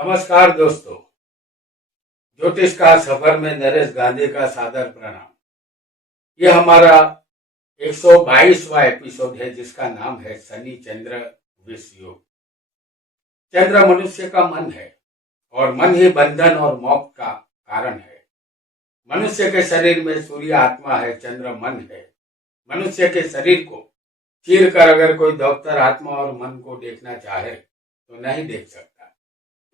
नमस्कार दोस्तों, ज्योतिष का सफर में नरेश गांधी का सादर प्रणाम। यह हमारा 122वां एपिसोड है जिसका नाम है शनि चंद्र विष योग। चंद्र मनुष्य का मन है और मन ही बंधन और मोक्ष का कारण है। मनुष्य के शरीर में सूर्य आत्मा है, चंद्र मन है। मनुष्य के शरीर को चीर कर अगर कोई डॉक्टर आत्मा और मन को देखना चाहे तो नहीं देख सकता,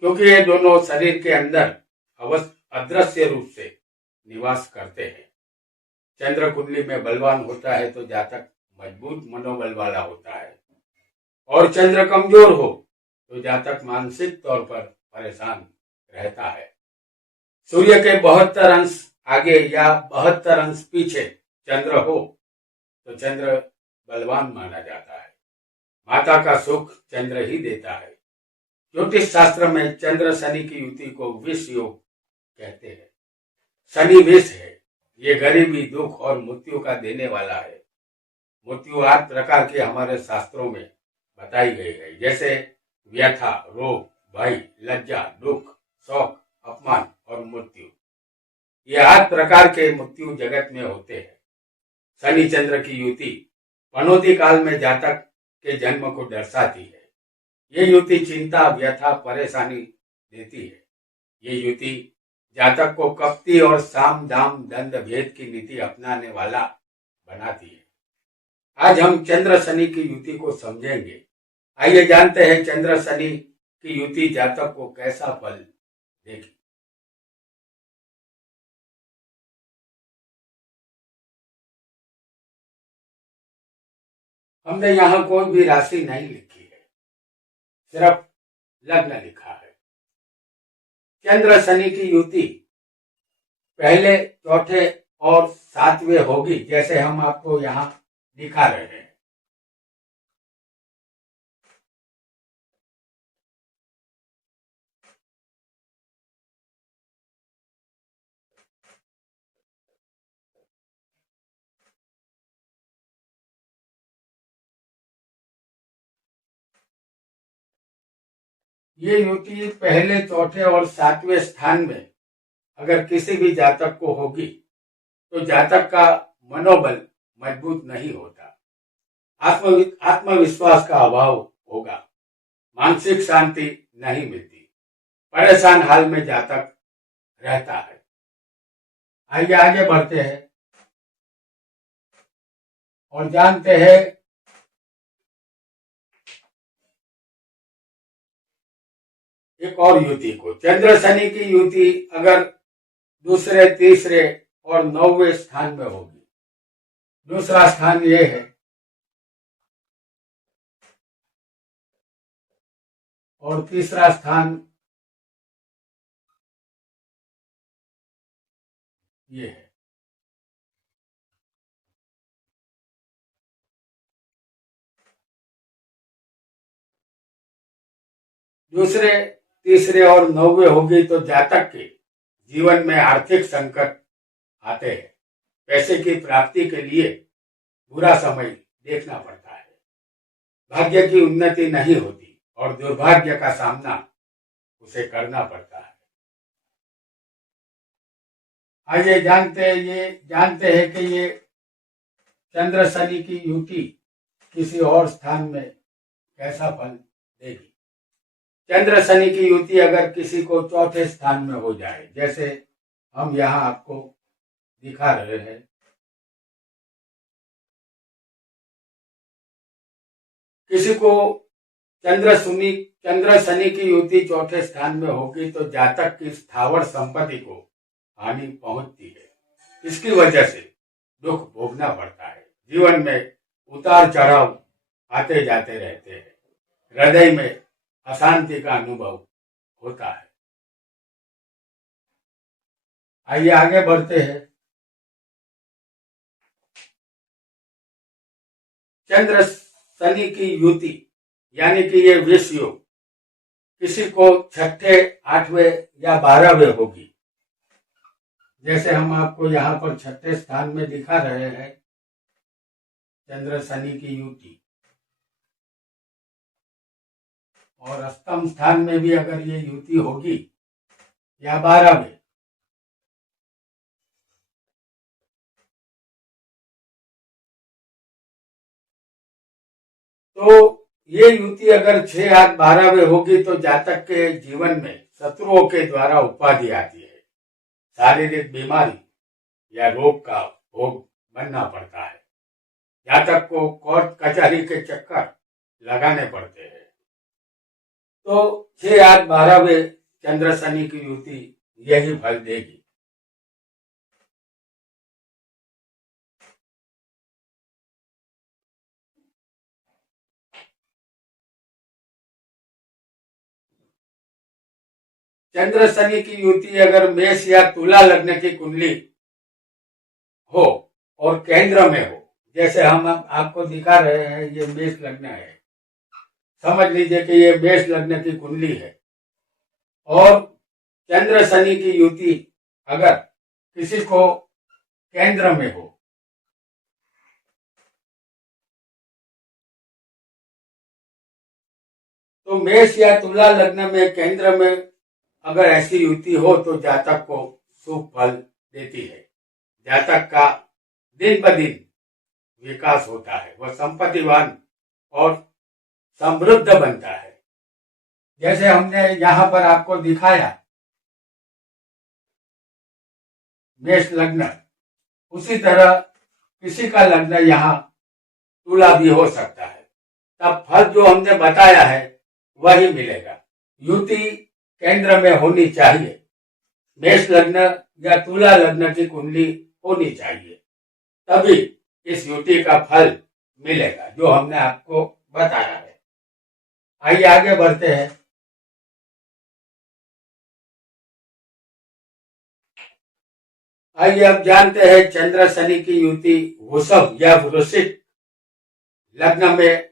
क्योंकि ये दोनों शरीर के अंदर अदृश्य रूप से निवास करते हैं। चंद्र कुंडली में बलवान होता है तो जातक मजबूत मनोबल वाला होता है, और चंद्र कमजोर हो तो जातक मानसिक तौर पर परेशान रहता है। सूर्य के 72 अंश आगे या 72 अंश पीछे चंद्र हो तो चंद्र बलवान माना जाता है। माता का सुख चंद्र ही देता है। ज्योतिष शास्त्र में चंद्र शनि की युति को विष योग कहते हैं। शनि विष है, ये गरीबी, दुख और मृत्यु का देने वाला है। मृत्यु 8 प्रकार के हमारे शास्त्रों में बताई गई है, जैसे व्यथा, रोग, भय, लज्जा, दुख, शोक, अपमान और मृत्यु। ये 8 प्रकार के मृत्यु जगत में होते हैं। शनि चंद्र की युति पनौती काल में जातक के जन्म को दर्शाती है। ये युति चिंता, व्यथा, परेशानी देती है। ये युति जातक को कपटी और साम दाम दंड भेद की नीति अपनाने वाला बनाती है। आज हम चंद्र शनि की युति को समझेंगे। आइए जानते हैं चंद्र शनि की युति जातक को कैसा फल देगी। हमने यहाँ कोई भी राशि नहीं लिखी है, सिर्फ लग्न लिखा है। चंद्र शनि की युति पहले, चौथे और 7वें होगी, जैसे हम आपको यहाँ दिखा रहे हैं। ये युति पहले, चौथे और 7वें स्थान में अगर किसी भी जातक को होगी तो जातक का मनोबल मजबूत नहीं होता, आत्मविश्वास का अभाव होगा, मानसिक शांति नहीं मिलती, परेशान हाल में जातक रहता है। आइए आगे बढ़ते हैं और जानते हैं एक और युति को। चंद्र शनि की युति अगर दूसरे, तीसरे और 9वें स्थान में होगी। दूसरा स्थान ये है और तीसरा स्थान ये है। दूसरे, तीसरे और 9वें होगी तो जातक के जीवन में आर्थिक संकट आते हैं। पैसे की प्राप्ति के लिए बुरा समय देखना पड़ता है, भाग्य की उन्नति नहीं होती और दुर्भाग्य का सामना उसे करना पड़ता है। आइए जानते हैं कि ये चंद्र शनि की युति किसी और स्थान में कैसा फल देगी। चंद्र शनि की युति अगर किसी को चौथे स्थान में हो जाए, जैसे हम यहाँ आपको दिखा रहे हैं, किसी को चंद्र शनि की युति चौथे स्थान में होगी तो जातक की स्थावर संपत्ति को हानि पहुंचती है। इसकी वजह से दुख भोगना पड़ता है। जीवन में उतार चढ़ाव आते जाते रहते हैं। हृदय में अशांति का अनुभव होता है। आइए आगे बढ़ते हैं। चंद्र शनि की युति यानी कि ये विष योग किसी को 6ठे, 8वें या 12वें होगी, जैसे हम आपको यहाँ पर 6ठे स्थान में दिखा रहे हैं चंद्र शनि की युति, और अष्टम स्थान में भी अगर ये युति होगी या 12 में, तो ये युति अगर 6, 8, 12 में होगी तो जातक के जीवन में शत्रुओं के द्वारा उपाधि आती है, शारीरिक बीमारी या रोग का भोग बनना पड़ता है, जातक को कोर्ट कचहरी के चक्कर लगाने पड़ते हैं। तो 6, 8, 12वें चंद्र शनि की युति यही फल देगी। चंद्र शनि की युति अगर मेष या तुला लग्न की कुंडली हो और केंद्र में हो, जैसे हम आपको दिखा रहे हैं, ये मेष लग्न है, समझ लीजिए कि ये मेष लग्न की कुंडली है, और चंद्र शनि की युति अगर किसी को केंद्र में हो, तो मेष या तुला लग्न में केंद्र में अगर ऐसी युति हो तो जातक को शुभ फल देती है, जातक का दिन ब दिन विकास होता है, वह संपत्तिवान और समृद्ध बनता है। जैसे हमने यहाँ पर आपको दिखाया मेष लग्न, उसी तरह किसी का लग्न यहाँ तुला भी हो सकता है, तब फल जो हमने बताया है वही मिलेगा। युति केंद्र में होनी चाहिए, मेष लग्न या तुला लग्न की कुंडली होनी चाहिए, तभी इस युति का फल मिलेगा जो हमने आपको बताया है। आइए आगे बढ़ते हैं। आइए अब जानते हैं चंद्र शनि की युति वृषभ या वृश्चिक लग्न में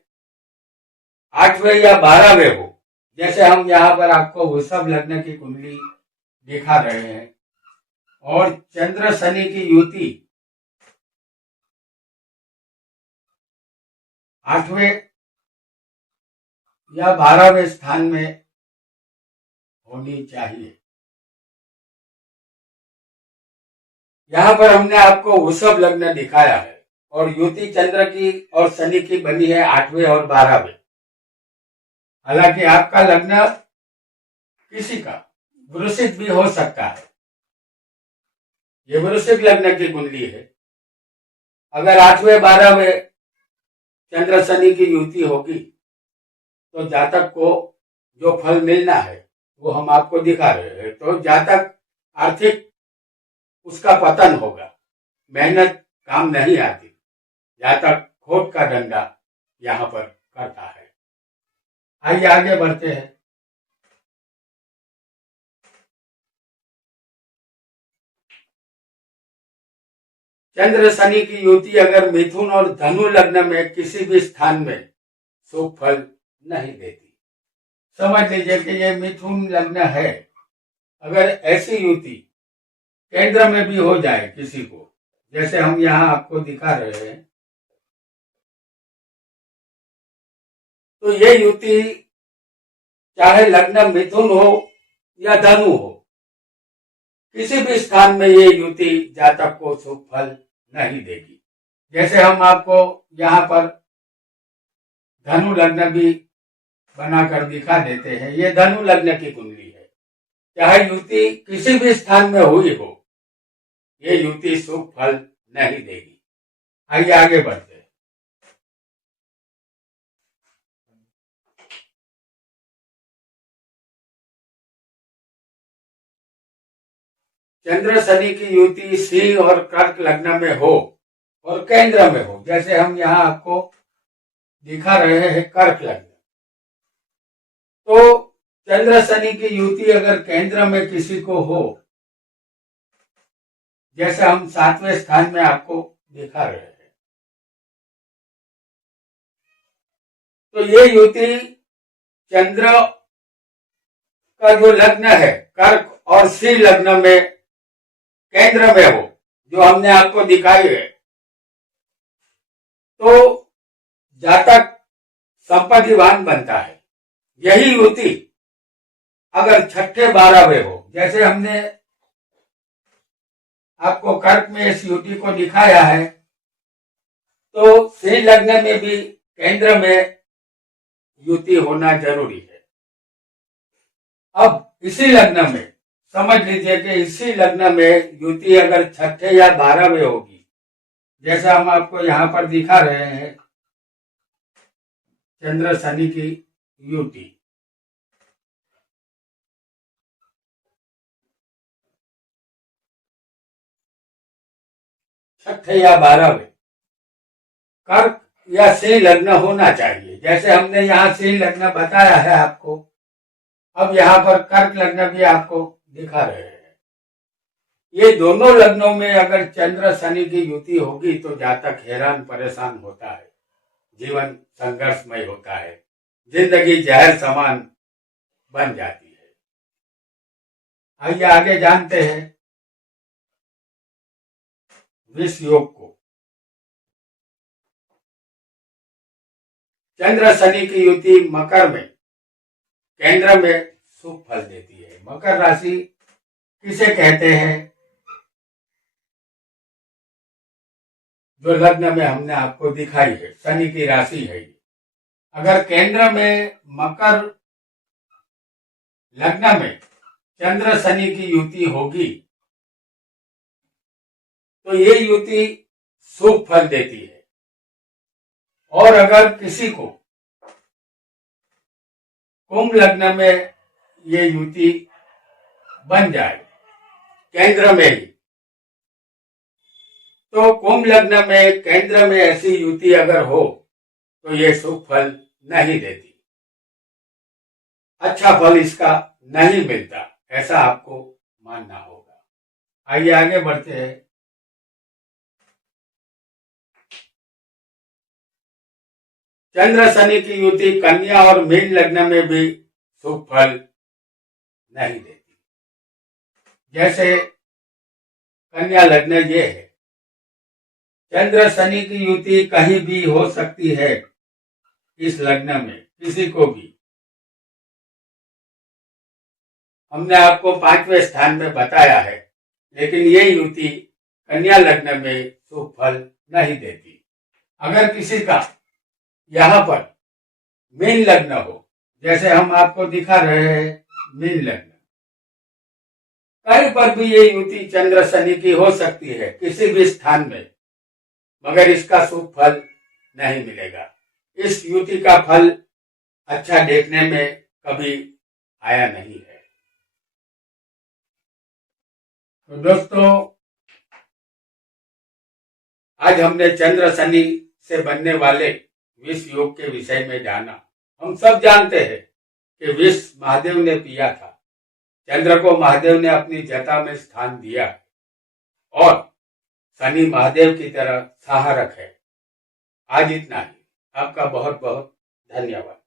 8वें या 12वें हो, जैसे हम यहाँ पर आपको वृषभ लग्न की कुंडली दिखा रहे हैं, और चंद्र शनि की युति 8वें या 12वें स्थान में होनी चाहिए। यहाँ पर हमने आपको वृषभ लग्न दिखाया है और युति चंद्र की और शनि की बनी है 8वें और 12वें। हालांकि आपका लग्न किसी का वृश्चिक भी हो सकता है, ये वृश्चिक लग्न की कुंडली है। अगर 8वें 12वें चंद्र शनि की युति होगी तो जातक को जो फल मिलना है वो हम आपको दिखा रहे हैं। तो जातक आर्थिक उसका पतन होगा, मेहनत काम नहीं आती, जातक खोट का धंधा यहाँ पर करता है। आइए आगे बढ़ते हैं। चंद्र शनि की युति अगर मिथुन और धनु लग्न में किसी भी स्थान में शुभ फल नहीं देती। समझ लीजिए कि ये मिथुन लग्न है, अगर ऐसी युति केंद्र में भी हो जाए किसी को, जैसे हम यहाँ आपको दिखा रहे हैं, तो ये युति चाहे लग्न मिथुन हो या धनु हो, किसी भी स्थान में ये युति जातक को शुभ फल नहीं देगी। जैसे हम आपको यहाँ पर धनु लग्न भी बनाकर दिखा देते हैं, ये धनु लग्न की कुंडली है, चाहे युति किसी भी स्थान में हुई हो, ये युति शुभ फल नहीं देगी। आइए आगे बढ़ते हैं। चंद्र शनि की युति सिंह और कर्क लग्न में हो और केंद्र में हो, जैसे हम यहाँ आपको दिखा रहे हैं कर्क लग्न, तो चंद्र शनि की युति अगर केंद्र में किसी को हो, जैसे हम 7वें स्थान में आपको दिखा रहे हैं, तो ये युति चंद्र का जो लग्न है कर्क और सिंह लग्न में केंद्र में हो, जो हमने आपको दिखाई है, तो जातक संपत्तिवान बनता है, यही युति अगर छठे 12वें हो, जैसे हमने आपको कर्क में इस युति को दिखाया है, तो श्री लग्न में भी केंद्र में युति होना जरूरी है। अब इसी लग्न में समझ लीजिए कि इसी लग्न में युति अगर छठे या 12वें होगी, जैसा हम आपको यहां पर दिखा रहे हैं, चंद्र शनि की युति, छठे या 12वें कर्क या श्री लग्न होना चाहिए। जैसे हमने यहाँ श्री लग्न बताया है आपको, अब यहाँ पर कर्क लग्न भी आपको दिखा रहे हैं। ये दोनों लग्नों में अगर चंद्र शनि की युति होगी तो जातक हैरान परेशान होता है, जीवन संघर्षमय होता है, जिंदगी जहर समान बन जाती है। आइए आगे जानते हैं विष योग को। चंद्र शनि की युति मकर में केंद्र में शुभ फल देती है। मकर राशि किसे कहते हैं? जो लग्न में हमने आपको दिखाई है, शनि की राशि है। अगर केंद्र में मकर लग्न में चंद्र शनि की युति होगी तो ये युति शुभ फल देती है। और अगर किसी को कुंभ लग्न में ये युति बन जाए केंद्र में ही, तो कुंभ लग्न में केंद्र में ऐसी युति अगर हो तो ये शुभ फल नहीं देती, अच्छा फल इसका नहीं मिलता, ऐसा आपको मानना होगा। आइए आगे बढ़ते हैं। चंद्र शनि की युति कन्या और मीन लग्न में भी शुभ फल नहीं देती। जैसे कन्या लग्न ये है, चंद्र शनि की युति कहीं भी हो सकती है इस लग्न में, किसी को भी। हमने आपको 5वें स्थान में बताया है, लेकिन ये युति कन्या लग्न में शुभ फल नहीं देती। अगर किसी का यहाँ पर मीन लग्न हो, जैसे हम आपको दिखा रहे हैं मीन लग्न, कहीं पर भी ये युति चंद्र शनि की हो सकती है किसी भी स्थान में, मगर इसका शुभ फल नहीं मिलेगा। इस युति का फल अच्छा देखने में कभी आया नहीं है। तो दोस्तों, आज हमने चंद्र शनि से बनने वाले विष योग के विषय में जाना। हम सब जानते हैं कि विष महादेव ने पिया था, चंद्र को महादेव ने अपनी जटा में स्थान दिया और शनि महादेव की तरह सहारक है। आज इतना ही। आपका बहुत बहुत धन्यवाद।